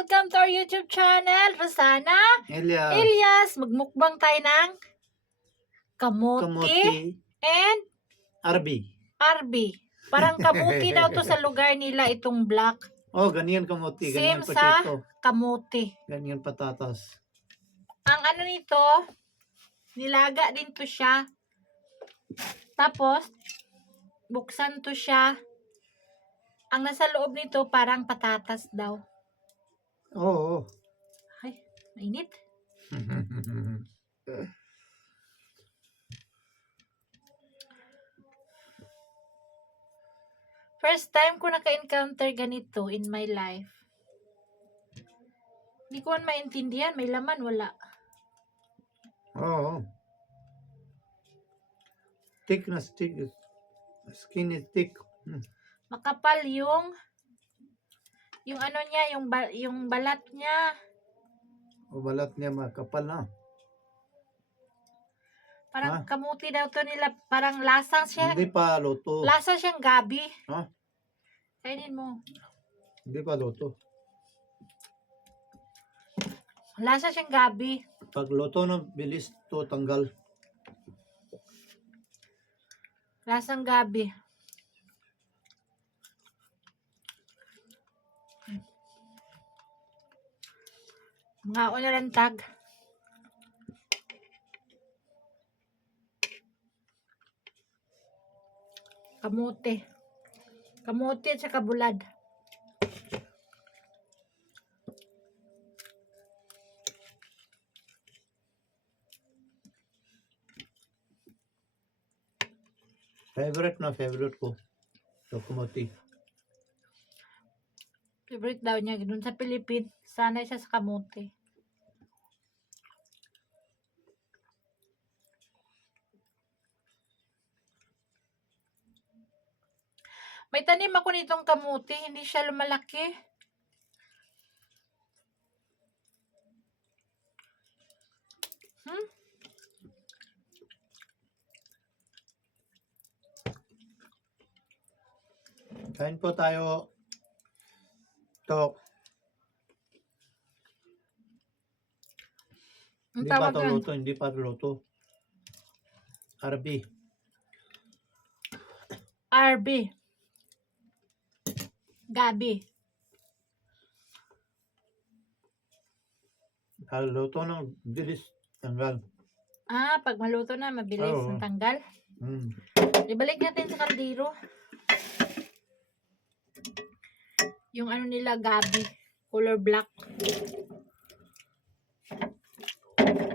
welcome to our YouTube channel, Rosana Elias. Magmukbang tayo ng kamote and RB. Parang kamote daw to sa lugar nila, itong black. Oh, ganyan kamote. Same Ganyan sa potato. kamote. Ganyan patatas. Ang ano nito, nilaga din to siya. Tapos, buksan to siya. Ang nasa loob nito, parang patatas daw. Oo. Ay, mainit. First time ko naka-encounter ganito in my life. Hindi ko man maintindihan. May laman, wala. Oo. Thick na stick. Skin is thick. Makapal yung ano niya, yung balat niya. O balat niya makapal na. Parang kamuti daw to nila. Parang lasang siya. Hindi pa luto. Lasa siyang gabi. Ha? Kainin mo. Hindi pa luto. Lasa siyang gabi. Pag luto na, bilis to tanggal. Lasang gabi. Mga unarantag. Kamote. Kamote at saka bulad. Favorite ko. So, kamote. Favorite daw niya. Doon sa Philippines, sanay siya sa kamote. May tanim ako nitong kamote. Hindi siya lumalaki. Kain po tayo. To. Ang Hindi pa tawag to yan. luto. Hindi pa to luto. RB. RB. Gabi. Luto ng bilis tanggal. Pag maluto na, mabilis Oo. ang tanggal. Ibalik natin sa kaldero. Yung ano nila, gabi. Color black.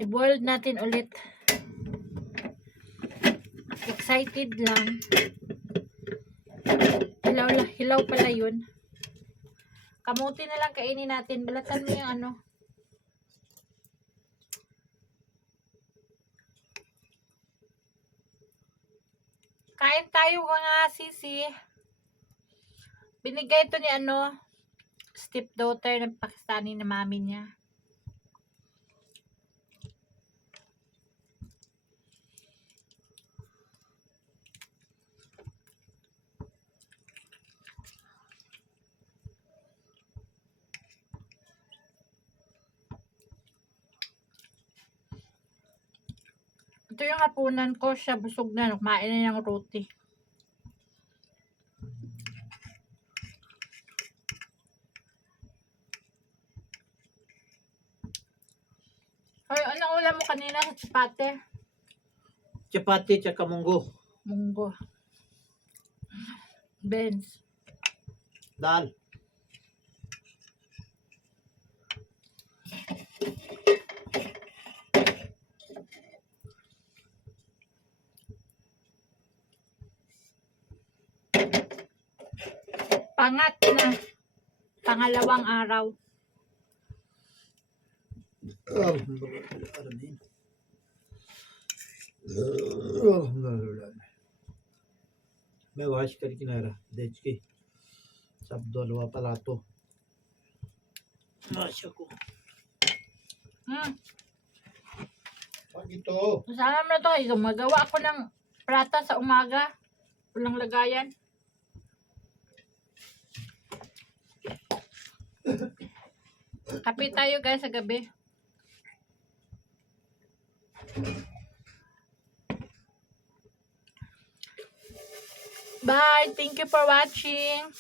I-boil natin ulit. Excited lang. Hilaw pala yun. Kamuti na lang kainin natin. Balatan mo yung ano. Kain tayo mga sisi. Binigay ito ni stepdaughter ng Pakistani na mami niya. Ito yung hapunan ko. Siya busog na. Kumain na ng roti. Ay, anong ulam mo kanina sa chapate? Chapati tsaka munggo. Munggo. Beans. Dal. Pangat na. Pangalawang araw. मैं वॉश करके ना रहा देख के सब दलवा पला तो माशा को pag ito Masama mo na to. Magawa ako ng prata sa umaga. Walang lagayan. Kape tayo guys sa gabi. Bye. Thank you for watching.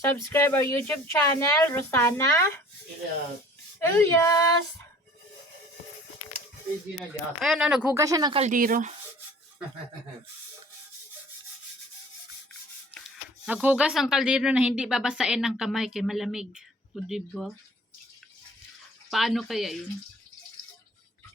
Subscribe our YouTube channel, Rosana Elias. Ayan, naghugas siya ng kaldero. Naghugas ng kaldero na hindi babasain ng kamay kay malamig. O diba? Paano kaya yun?